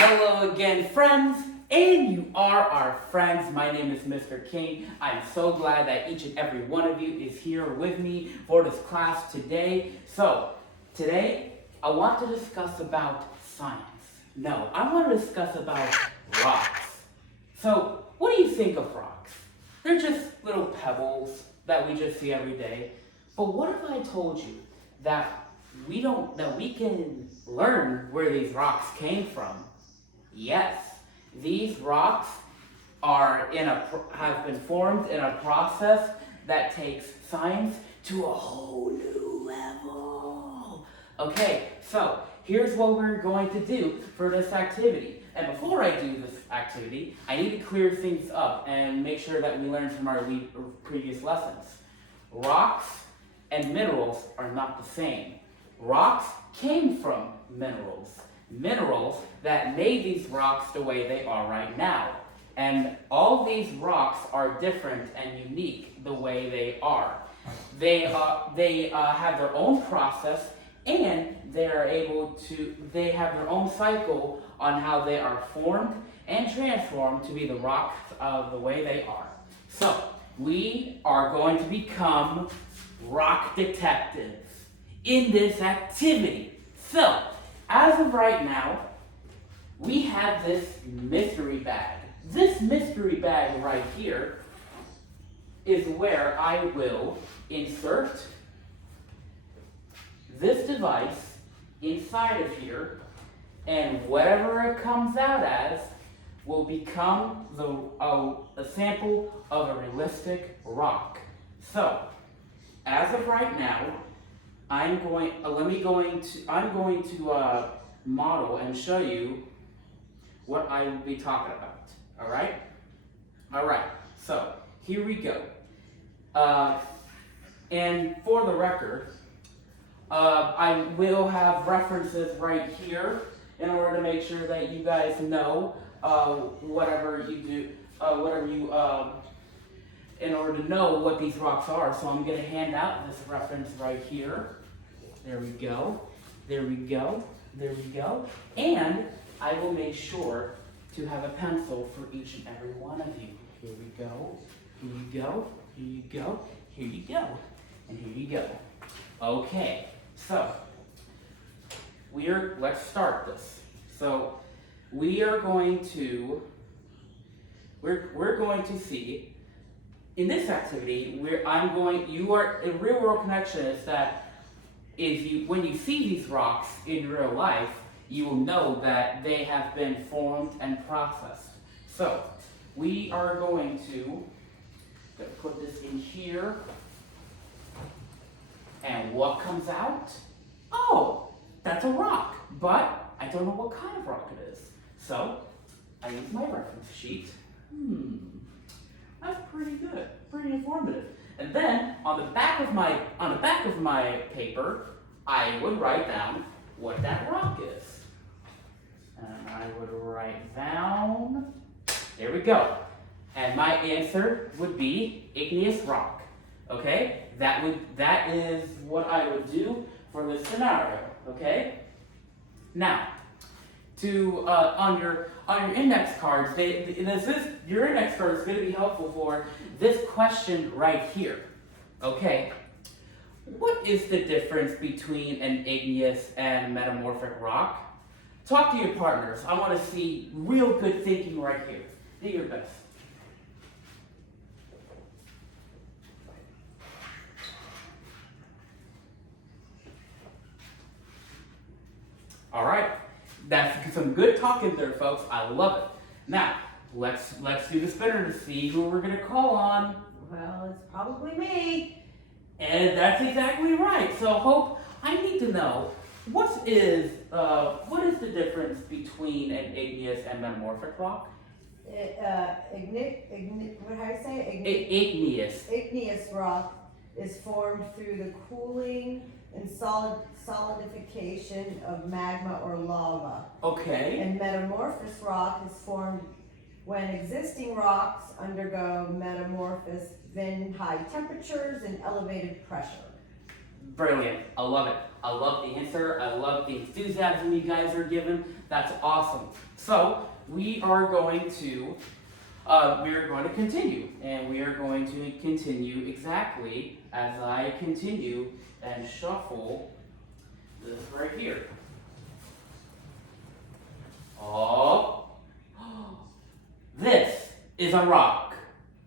Hello again, friends, and you are our friends. My name is Mr. King. I'm so glad that each and every one of you is here with me for this class today. So, today, I want to discuss about science. No, I want to discuss about rocks. So, what do you think of rocks? They're just little pebbles that we just see every day. But what if I told you that we can learn where these rocks came from? Yes, these rocks have been formed in a process that takes science to a whole new level. Okay, so here's what we're going to do for this activity. And before I do this activity, I need to clear things up and make sure that we learn from our previous lessons. Rocks and minerals are not the same. Rocks came from minerals. Minerals that made these rocks the way they are right now. And all these rocks are different and unique the way they are. They have their own process, and they have their own cycle on how they are formed and transformed to be the rocks of the way they are. So, we are going to become rock detectives in this activity. So, as of right now, we have this mystery bag. This mystery bag right here is where I will insert this device inside of here, and whatever it comes out as will become a sample of a realistic rock. So, as of right now, I'm going to model and show you what I will be talking about. All right. So here we go. And for the record, I will have references right here in order to make sure that you guys know whatever you do, in order to know what these rocks are. So I'm going to hand out this reference right here. There we go. And I will make sure to have a pencil for each and every one of you. Here we go. And here you go. Okay, so let's start this. So we're going to see in this activity a real world connection is that when you see these rocks in real life, you will know that they have been formed and processed. So, we are going to put this in here. And what comes out? Oh, that's a rock. But I don't know what kind of rock it is. So, I use my reference sheet. That's pretty good, pretty informative. And then on the back of my paper, I would write down what that rock is. And I would write down, there we go. And my answer would be igneous rock. Okay? That is what I would do for this scenario. Okay? Now, on your index cards, your index card is going to be helpful for this question right here. Okay, what is the difference between an igneous and metamorphic rock? Talk to your partners. I want to see real good thinking right here. Do your best. All right. That's some good talking there, folks. I love it. Now, let's do the spinner to see who we're going to call on. Well, it's probably me. And that's exactly right. So, Hope, I need to know, what is the difference between an igneous and metamorphic rock? How do you say? Igneous. Igneous rock is formed through the cooling and solidification of magma or lava. Okay. And metamorphous rock is formed when existing rocks undergo metamorphosis in high temperatures and elevated pressure. Brilliant. I love it. I love the answer. I love the enthusiasm you guys are giving. That's awesome. So we are going to continue, and we are going to continue exactly as I continue and shuffle this right here. Oh, this is a rock.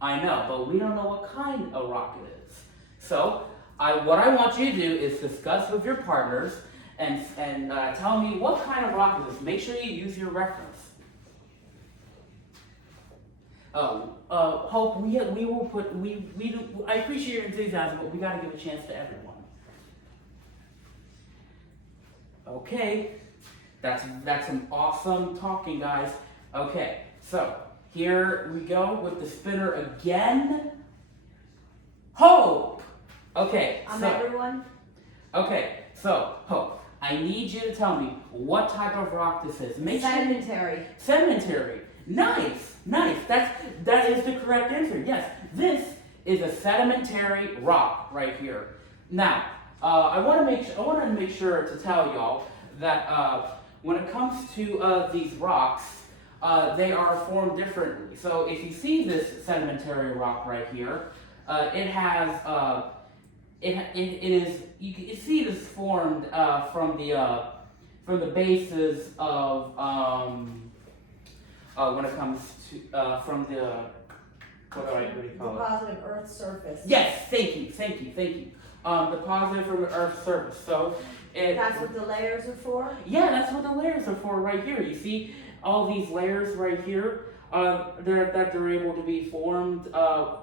I know, but we don't know what kind of rock it is. So, what I want you to do is discuss with your partners and tell me what kind of rock it is. Make sure you use your reference. Hope, we will put, I appreciate your enthusiasm, but we got to give a chance to everyone. Okay, that's some awesome talking, guys. Okay, so here we go with the spinner again. Hope! Okay, everyone. Okay, so Hope, I need you to tell me what type of rock this is. Sedimentary. Sedimentary. Nice. That is the correct answer. Yes, this is a sedimentary rock right here. Now, I want to make sure to tell y'all that when it comes to these rocks, they are formed differently. So if you see this sedimentary rock right here, it has you can see this formed from the bases of when it comes to from the what do you call it? Deposit of Earth's surface. Yes, thank you. Deposit from the Earth's surface. So that's what the layers are for? Yeah, that's what the layers are for right here. You see all these layers right here they're able to be formed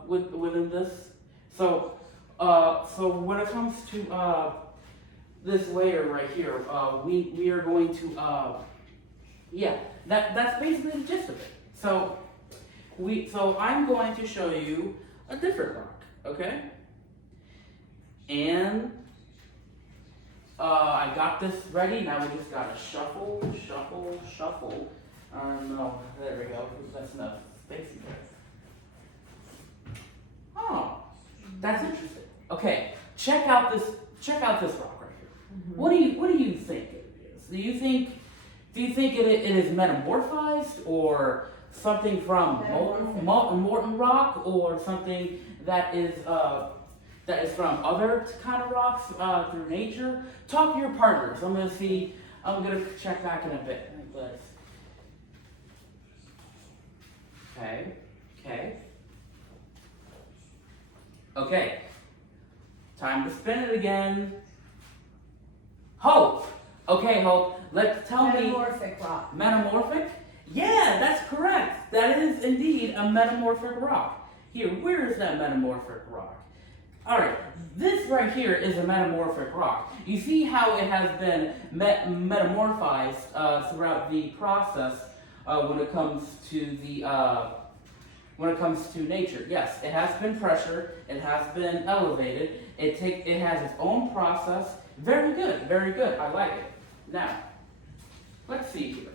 within this. So when it comes to this layer right here, we are going to that's basically the gist of it. So I'm going to show you a different rock, okay? And I got this ready. Now we just gotta shuffle. No, there we go. That's enough space in there. Oh, that's interesting. Okay, check out this rock right here. Mm-hmm. What do you think it is? Do you think it is metamorphized, or something from molten rock, or something that is from other kind of rocks through nature? Talk to your partners. I'm gonna check back in a bit. Okay. Time to spin it again. Hope. Okay, Hope. Tell me. Metamorphic rock. Metamorphic? Yeah, that's correct. That is indeed a metamorphic rock. Here, where is that metamorphic rock? Alright, this right here is a metamorphic rock. You see how it has been metamorphized throughout the process when it comes to nature. Yes, it has been pressured, it has been elevated, it has its own process. Very good, I like it. Now, let's see here.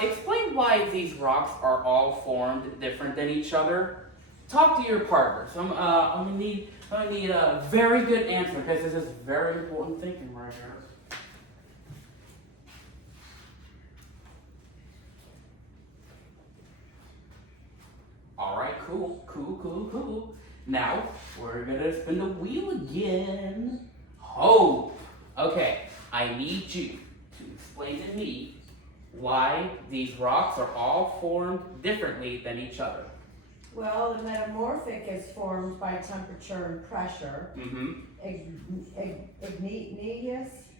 Explain why these rocks are all formed different than each other. Talk to your partners. I'm gonna need a very good answer, because this is very important thinking right here. All right, cool. Now we're gonna spin the wheel again. Hope. Okay, I need you to explain to me why these rocks are all formed differently than each other. Well, the metamorphic is formed by temperature and pressure. Mm-hmm.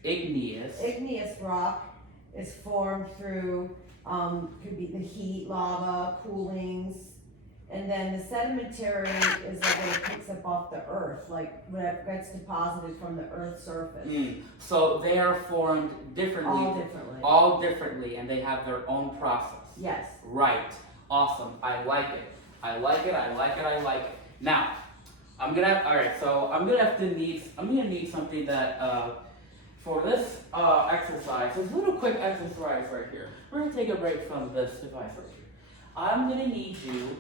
Igneous rock is formed through could be the heat, lava, coolings, and then the sedimentary is like what it picks up off the earth, like what gets deposited from the earth's surface. So they are formed differently. All differently. All differently, and they have their own process. Yes. Right. Awesome. I like it. Now, I'm gonna need something that for this exercise. There's a little quick exercise right here. We're gonna take a break from this device right here. I'm gonna need you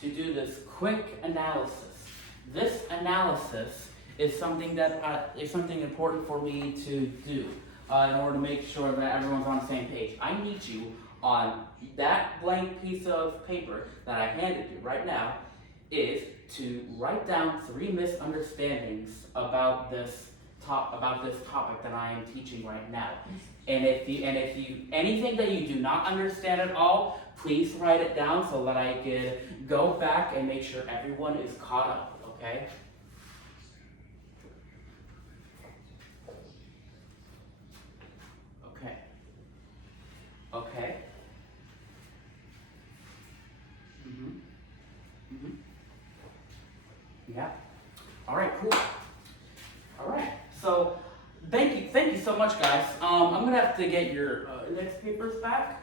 to do this quick analysis. This analysis is something that is something important for me to do in order to make sure that everyone's on the same page. I need you on that blank piece of paper that I handed you right now is to write down 3 misunderstandings about this topic that I am teaching right now. And if you anything that you do not understand at all, please write it down so that I could go back and make sure everyone is caught up, okay? Okay. Okay. Yeah. All right, cool. All right. So, thank you so much, guys. I'm gonna have to get your index papers back.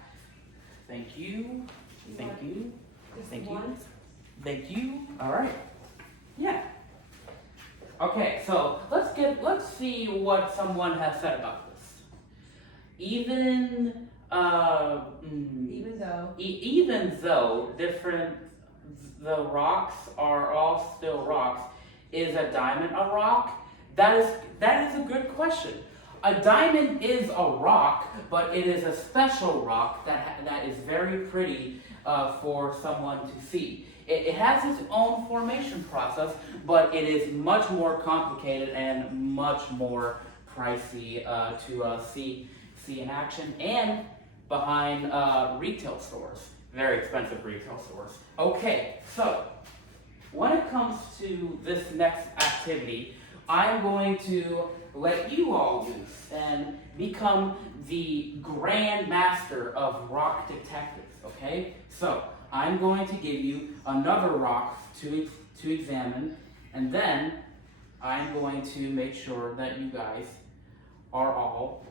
Thank you. Thank you. Just Thank you. one? Thank you. All right. Yeah. Okay. So let's see what someone has said about this. Even even though the rocks are all still rocks, is a diamond a rock? That is a good question. A diamond is a rock, but it is a special rock that is very pretty for someone to see. It has its own formation process, but it is much more complicated and much more pricey to see in action and behind retail stores, very expensive retail stores. Okay, so when it comes to this next activity, I'm going to let you all loose and become the grand master of rock detectives, okay? So, I'm going to give you another rock to examine, and then I'm going to make sure that you guys are all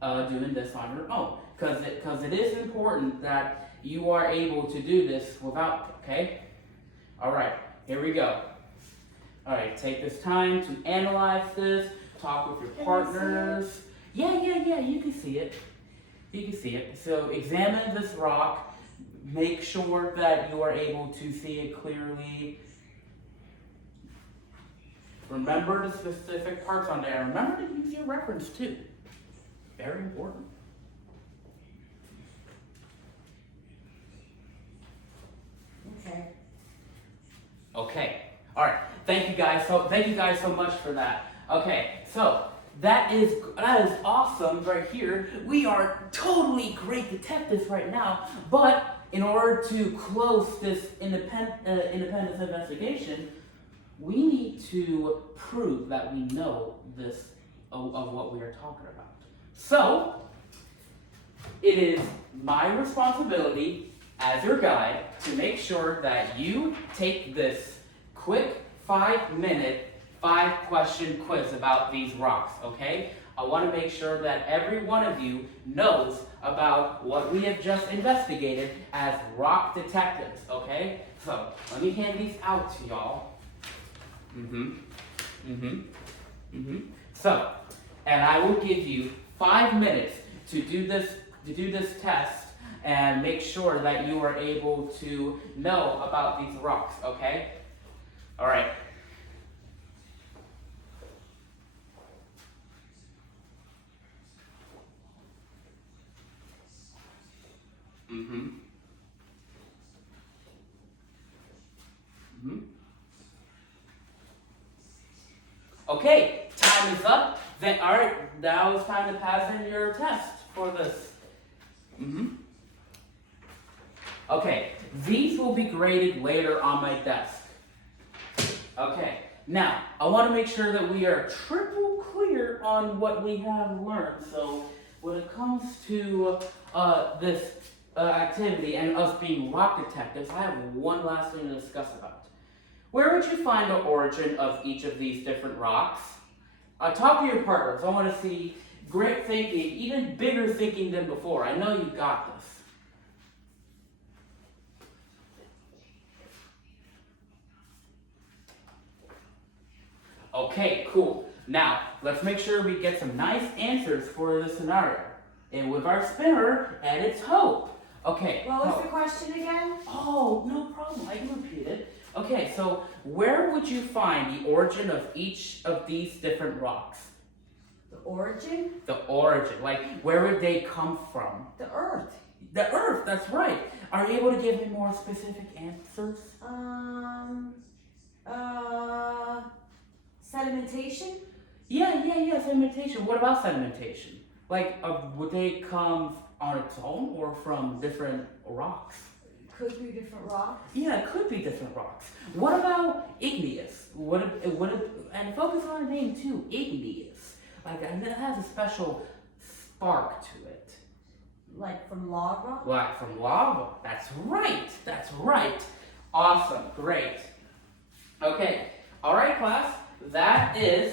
doing this on your own. Because it is important that you are able to do this without me, okay? Alright, here we go. Alright, take this time to analyze this, talk with your partners. Yeah, you can see it. You can see it. So examine this rock, make sure that you are able to see it clearly. Remember the specific parts on there. Remember to use your reference too. Very important. Okay. Okay. All right. Thank you guys so much for that. Okay. So that is awesome right here. We are totally great detectives right now. But in order to close this independence investigation, we need to prove that we know this of what we are talking about. So it is my responsibility as your guide to make sure that you take this quick 5-minute, 5-question quiz about these rocks, okay? I want to make sure that every one of you knows about what we have just investigated as rock detectives, okay? So, let me hand these out to y'all. So, and I will give you 5 minutes to do this test and make sure that you are able to know about these rocks, okay? All right. Okay, time is up. Then, all right, now it's time to pass in your test for this. Okay, these will be graded later on my desk. Okay, now, I want to make sure that we are triple clear on what we have learned. So, when it comes to this activity and us being rock detectives, I have one last thing to discuss about. Where would you find the origin of each of these different rocks? Talk to your partners. I want to see great thinking, even bigger thinking than before. I know you got this. Okay, cool. Now, let's make sure we get some nice answers for this scenario. And with our spinner at its hope. Okay. What was the question again? Oh, no problem. I can repeat it. Okay, so where would you find the origin of each of these different rocks? The origin? The origin, like where would they come from? The earth. The earth, that's right. Are you able to give me more specific answers? Sedimentation? Yeah, sedimentation. What about sedimentation? Like, would they come on its own or from different rocks? Could be different rocks. Yeah, it could be different rocks. What about igneous? And focus on the name too, igneous. Like, and it has a special spark to it. Like from lava? Like from lava. That's right. Awesome, great. Okay, all right, class. That is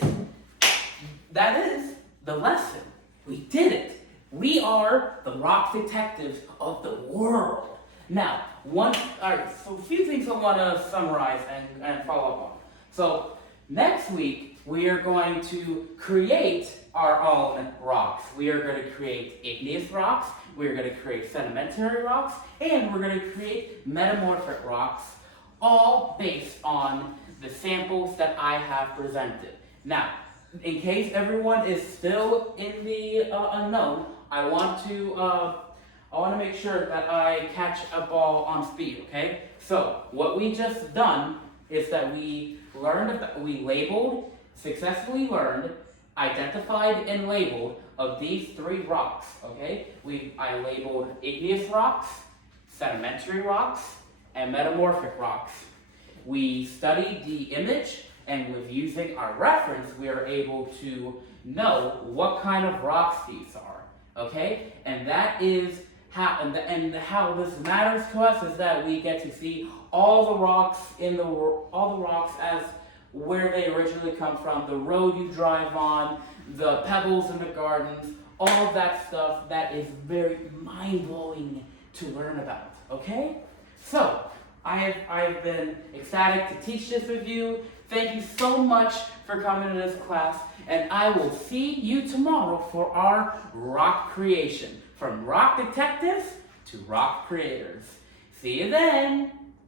the lesson. We did it. We are the rock detectives of the world. Now, so a few things I want to summarize and follow up on. So, next week, we are going to create our own rocks. We are going to create igneous rocks, we are going to create sedimentary rocks, and we're going to create metamorphic rocks, all based on the samples that I have presented. Now, in case everyone is still in the unknown, I want to make sure that I catch a ball on speed, okay? So, what we just done is that we successfully learned, identified, and labeled of these 3 rocks, okay? I labeled igneous rocks, sedimentary rocks, and metamorphic rocks. We studied the image, and with using our reference, we are able to know what kind of rocks these are, okay? And that is how this matters to us is that we get to see all the rocks as where they originally come from, the road you drive on, the pebbles in the gardens, all of that stuff that is very mind-blowing to learn about, okay? So, I've been ecstatic to teach this with you. Thank you so much for coming to this class, and I will see you tomorrow for our rock creation. From rock detectives to rock creators. See you then!